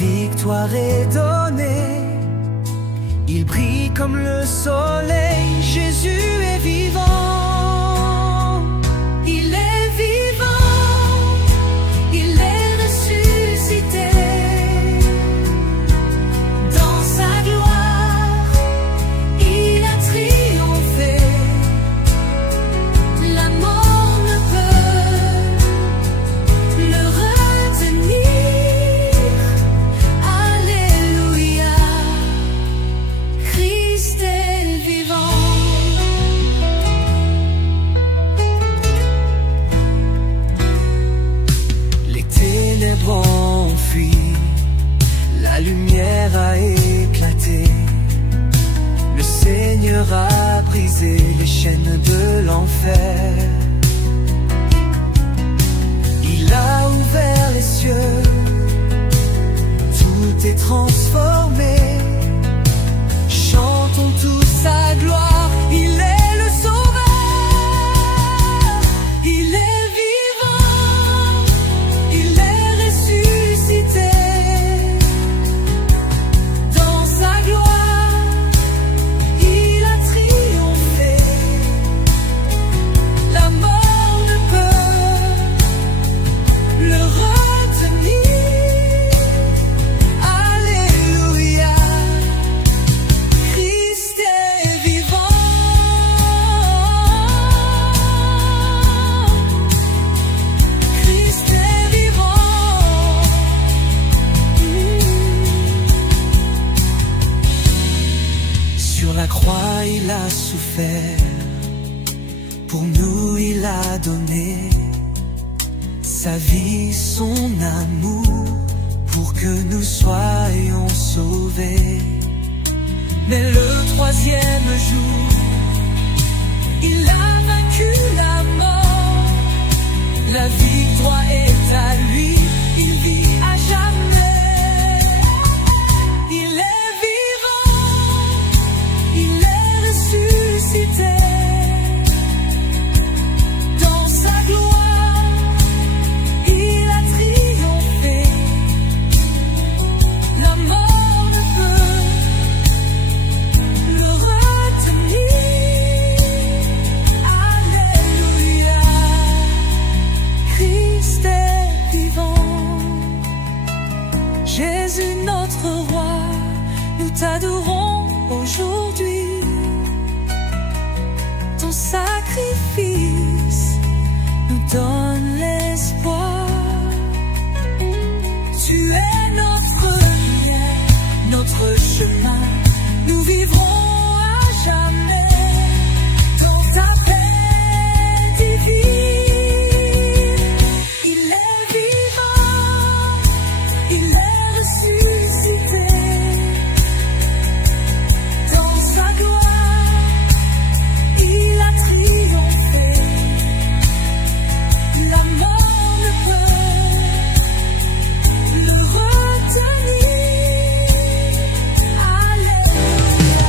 victoire est donnée. Il brille comme le soleil, Jésus est vivant. Il est vivant, il est ressuscité. Dans sa gloire, il a triomphé. La mort ne peut le retenir. Alléluia, Christ est vivant. Les ténèbres ont fui, la lumière a éclaté. Le Seigneur a brisé les chaînes de l'enfer. Il a ouvert les cieux, tout est transformé. Chantons tous sa gloire, il est le sauveur. Il est vivant, il est ressuscité. Dans sa gloire, il a triomphé. La mort ne peut le retenir. Alléluia, Christ est vivant. Christ est vivant. Sur la croix, il a souffert. Pour nous, il a donné sa vie, son amour, pour que nous soyons sauvés. Mais le troisième jour, il a vaincu la mort. La victoire est à lui, il vit à jamais. Il est vivant, il est ressuscité. Dans sa gloire, il a triomphé. La mort ne peut le retenir. Alléluia, Christ est vivant. Jésus notre roi, nous t'adorons aujourd'hui. Ton sacrifice nous donne l'espoir. Tu es notre lumière, notre chemin. Nous vivrons à jamais dans ta paix divine. Il est vivant, il est ressuscité. Dans sa gloire, il a triomphé. La mort ne peut le retenir. Alléluia.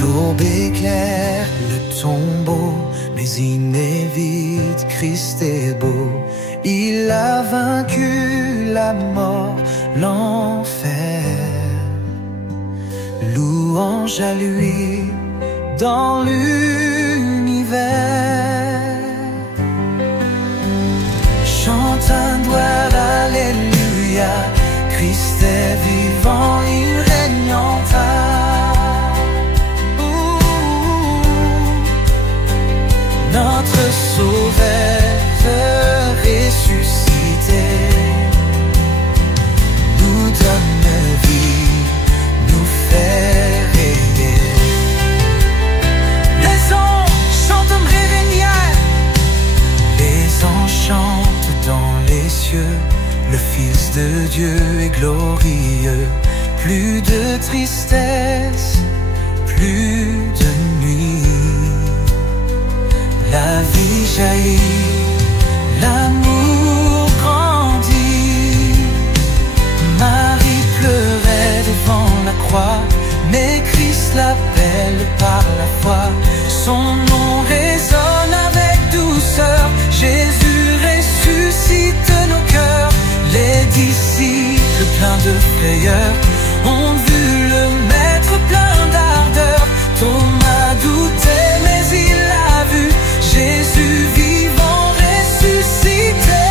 L'aube éclaire le tombeau, mais inévite, Christ est beau. Il a vaincu la mort, l'enfer. Louange à lui dans l'univers. Chante un doigt d'alléluia. Christ est vivant, il règne en ta. Notre Sauveur ressuscité nous donne vie, nous fait rêver. Les anges chantent un réveillard, les anges chantent dans les cieux. Le Fils de Dieu est glorieux. Plus de tristesse, plus de nuit. La vie jaillit, l'amour grandit. Marie pleurait devant la croix, mais Christ frayeur ont vu le maître plein d'ardeur. Thomas doutait mais il a vu Jésus vivant ressuscité.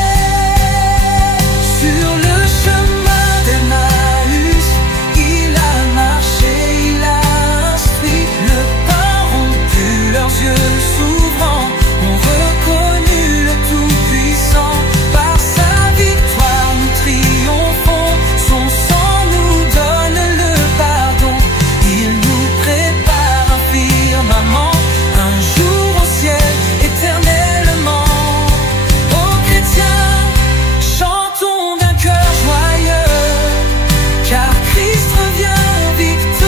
Sur le chemin d'Emmaüs, il a marché, il a instruit. Le pain rompu, leurs yeux s'ouvrant, ont reconnu le Tout-Puissant. Par sa victoire nous triomphons, son sang nous donne le pardon. Il nous prépare un firmament, un jour au ciel éternellement. Ô chrétiens, chantons d'un cœur joyeux, car Christ revient victorieux.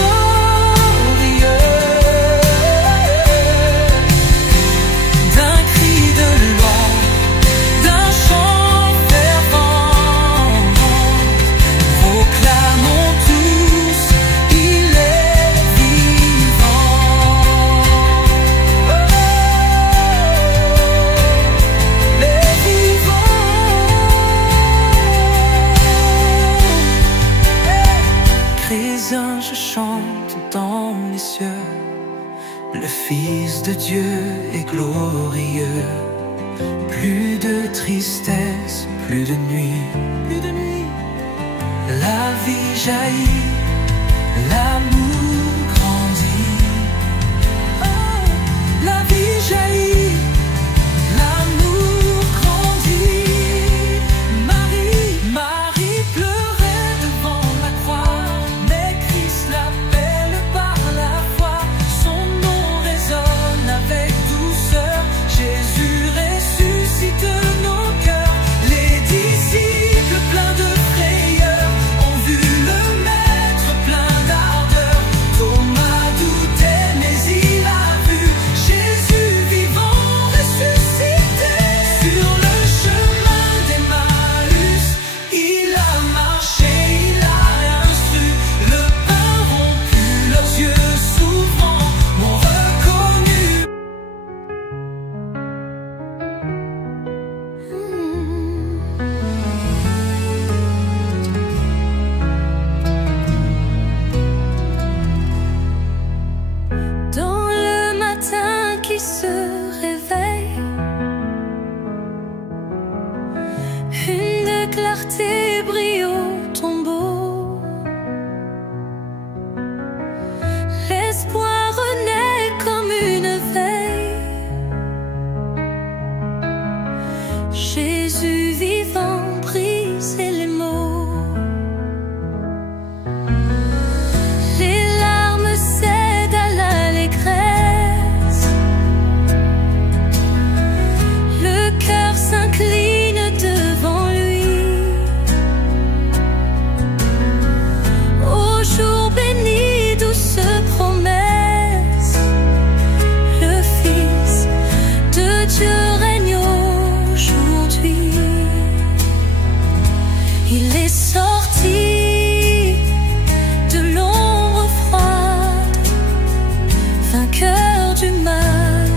D'un cri de louange, d'un chant fervent, proclamons tous, il est vivant. Les vivants. Chrétien, je chante dans les cieux, le Fils de Dieu est glorieux. Plus de tristesse, plus de nuit, plus de nuit. La vie jaillit, l'amour grandit. Oh, la vie jaillit, l'amour grandit. Marie pleurait devant la croix, mais Christ l'appelle par la foi. Son nom résonne avec douceur, Jésus ressuscite nos cœurs. Les disciples pleins de frayeur ont vu le maître plein d'ardeur. Thomas doutait mais il a vu Jésus vivant ressuscité. Sur le chemin d'Emmaüs, il a marché, il a instruit. Le pain rompu, leurs yeux s'ouvrant, m'ont reconnu. Dans le matin qui se réveille, une clarté brille au tombeau. L'espoir renaît comme une veille. Jésus vivant brise les mots. Les larmes cèdent à l'allégresse. Le cœur s'incline devant lui. Au jour béni, douce promesse, le Fils de Dieu règne aujourd'hui. Il est sorti de l'ombre froide, vainqueur du mal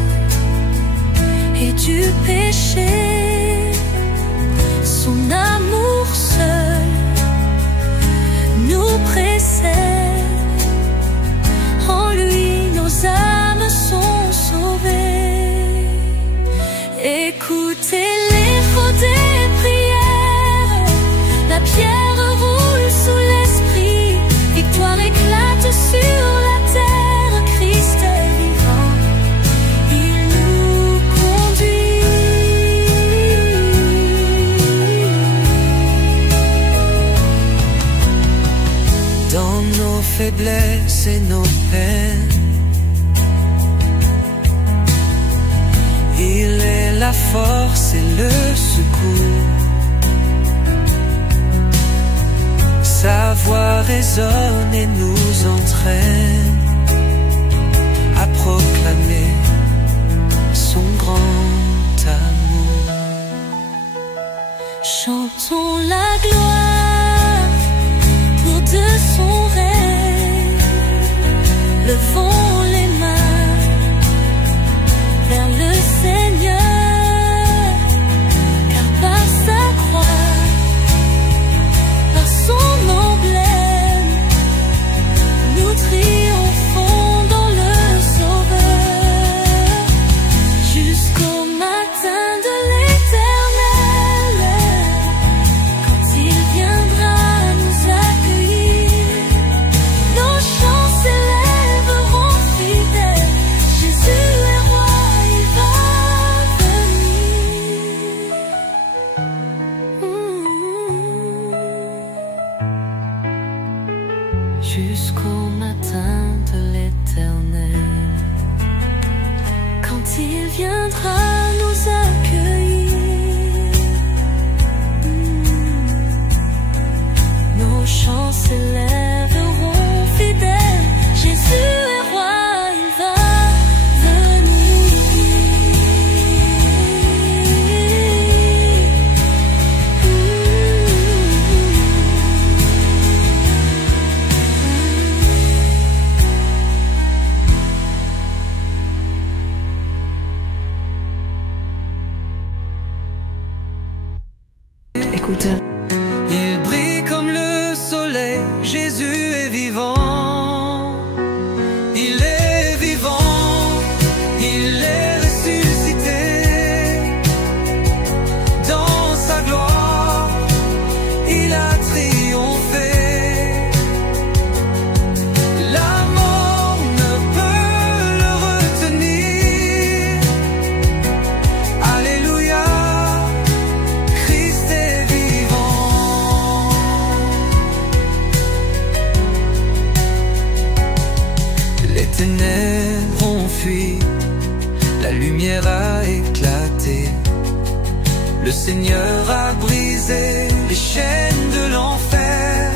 et du péché. Son amour seul nous précède. En lui, nos âmes sont sauvées. Écoutez l'écho des prières, la pierre roule sous l'esprit. Victoire éclate sur la terre, Christ est vivant, il nous conduit. Dans nos faiblesses et nos peines, il est la force et le secours. Sa voix résonne et nous entraîne à proclamer son grand amour. Chantons la gloire pour de son règne. Levons les mains vers le Seigneur, car par sa croix, par son emblème, jusqu'au matin de l'Éternel. Quand il viendra nous accueillir, nos chants s'élèveront fidèles. Jésus est roi, il va venir. Écoute. Il brille comme le soleil, Jésus est vivant. Il est vivant, il est ressuscité. Dans sa gloire, il a triomphé. La mort ne peut le retenir. Alléluia. Les ténèbres ont fui, la lumière a éclaté. Le Seigneur a brisé les chaînes de l'enfer.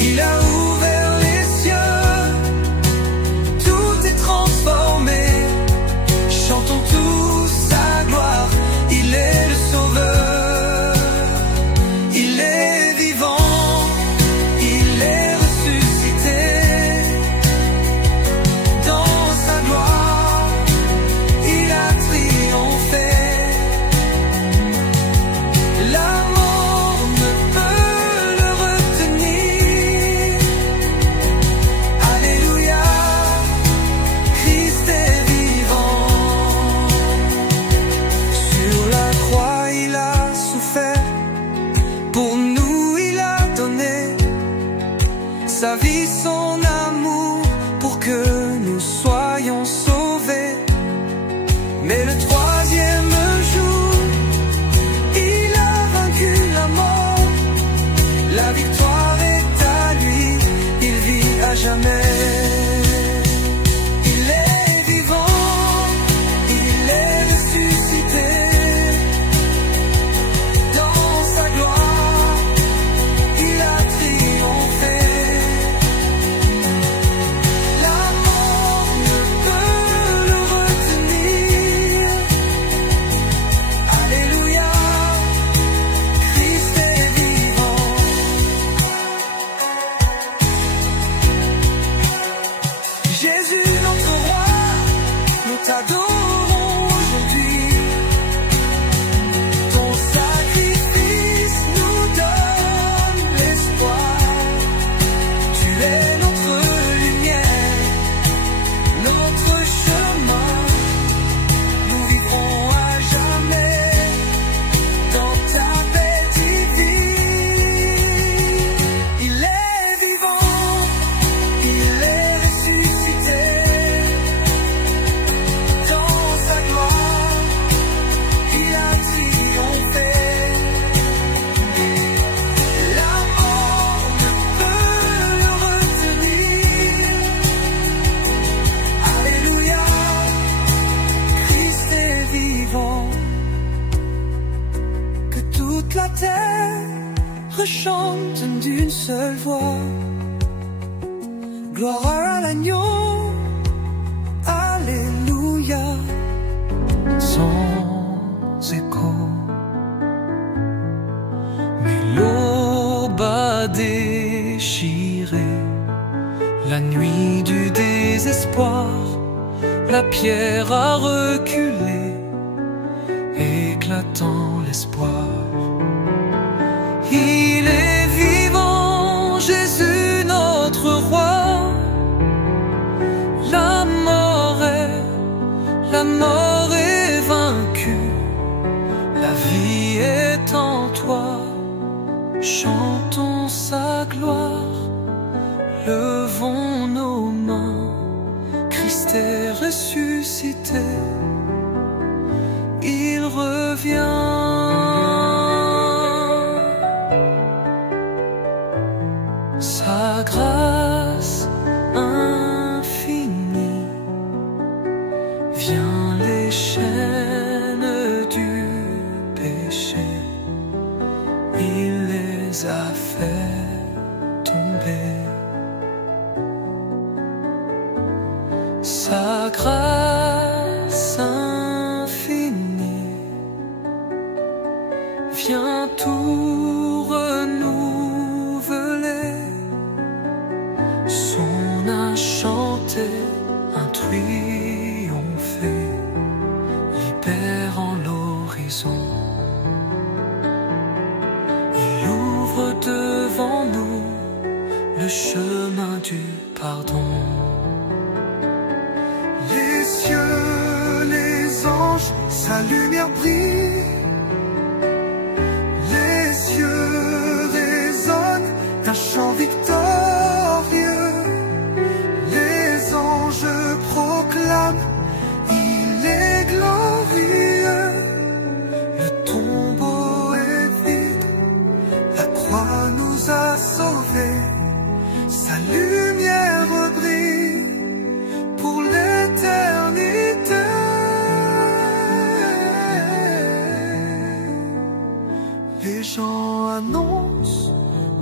Il a ouvert les cieux, tout est transformé. Chantons tous sa gloire, il est le Sauveur. Il est vivant, il est ressuscité. Sa vie, son amour, pour que nous soyons sauvés. Mais le troisième jour, il a vaincu la mort. La victoire est à lui, il vit à jamais. Il est vivant, il est ressuscité. Dans sa gloire, il a triomphé. T'adorons aujourd'hui, ton sacrifice nous donne l'espoir. Tu es notre lumière, notre chemin, nous vivrons à jamais dans ta paix divine. Il est vivant, il est ressuscité. La terre chante d'une seule voix. Gloire à l'agneau, alléluia. Sans écho, mais l'aube a déchiré la nuit du désespoir. La pierre a reculé, éclatant l'espoir. Il est vivant, Jésus notre roi. La mort est vaincue. La vie est en toi. Chantons sa gloire. Levons nos mains. Christ est ressuscité. Il revient. Sa grâce infinie vient les chaînes du péché, il les a fait tomber. Sa grâce infinie vient tout renouveler. Son a chanté un triomphé, libérant l'horizon. Il ouvre devant nous le chemin du pardon. Les cieux, les anges, sa lumière brille. Les cieux résonnent d'un chant victorieux. Les anges proclament, il est glorieux. Le tombeau est vide, la croix nous a sauvés. Sa lumière brille pour l'éternité. Les gens annoncent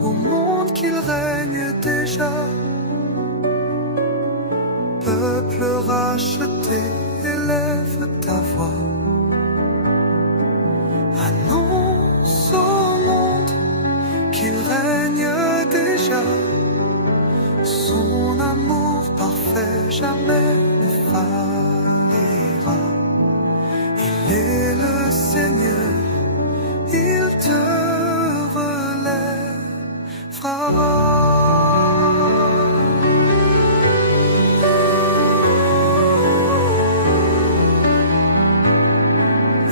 au monde qu'il règne déjà. Peuple racheté, élève ta voix. Annonce au monde qu'il règne déjà. Son amour parfait jamais ne faillira. Il est le Seigneur, il te relèvera.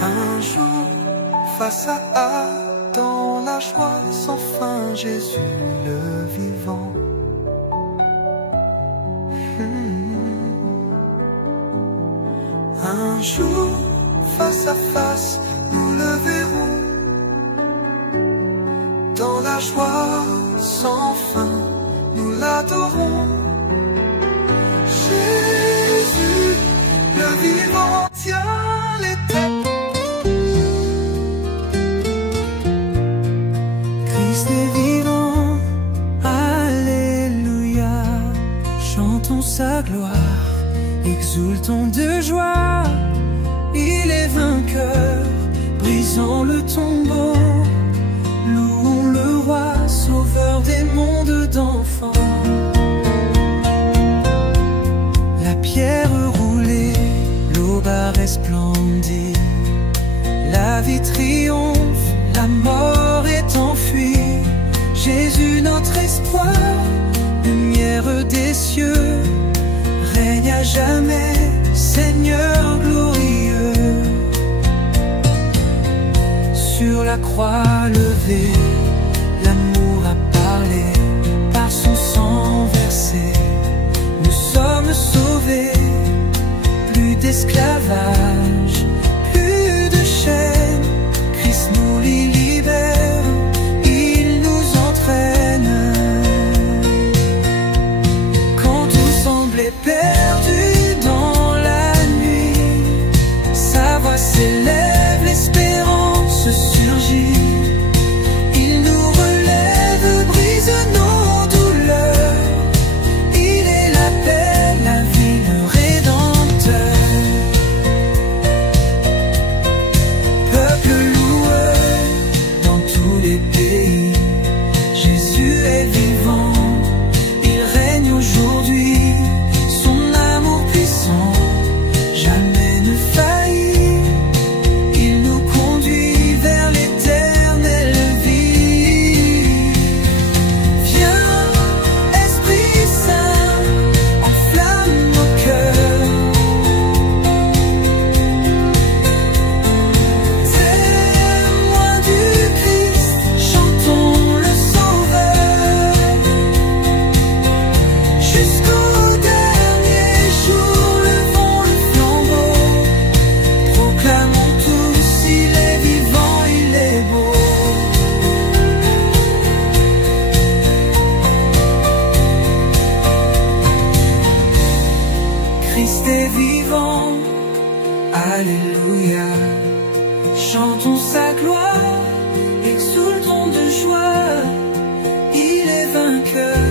Un jour, face à Adam, la joie sans fin, Jésus le vivant. Un jour, face à face, nous le verrons. Dans la joie sans fin, nous l'adorons. Jésus, le vivant, tient les têtes. Christ est vivant, alléluia. Chantons sa gloire, exultons de joie. Il est vainqueur, brisant le tombeau. Louons le roi, sauveur des mondes d'enfants. La pierre roulée, l'aube a resplendi. La vie triomphe, la mort est enfuie. Jésus notre espoir, lumière des cieux, règne à jamais, Seigneur glorieux. Sur la croix levée, l'amour a parlé, par son sang versé, nous sommes sauvés. Plus d'esclavage, plus de chaînes, Christ nous libère, il nous entraîne. Quand tout semblait perdu dans la nuit, sa voix s'élève, l'espérance surgit. Il nous relève, brise nos douleurs. Il est la paix, la vie, le Rédempteur. Christ est vivant. Alléluia. Chantons sa gloire, exultons de joie. Il est vainqueur.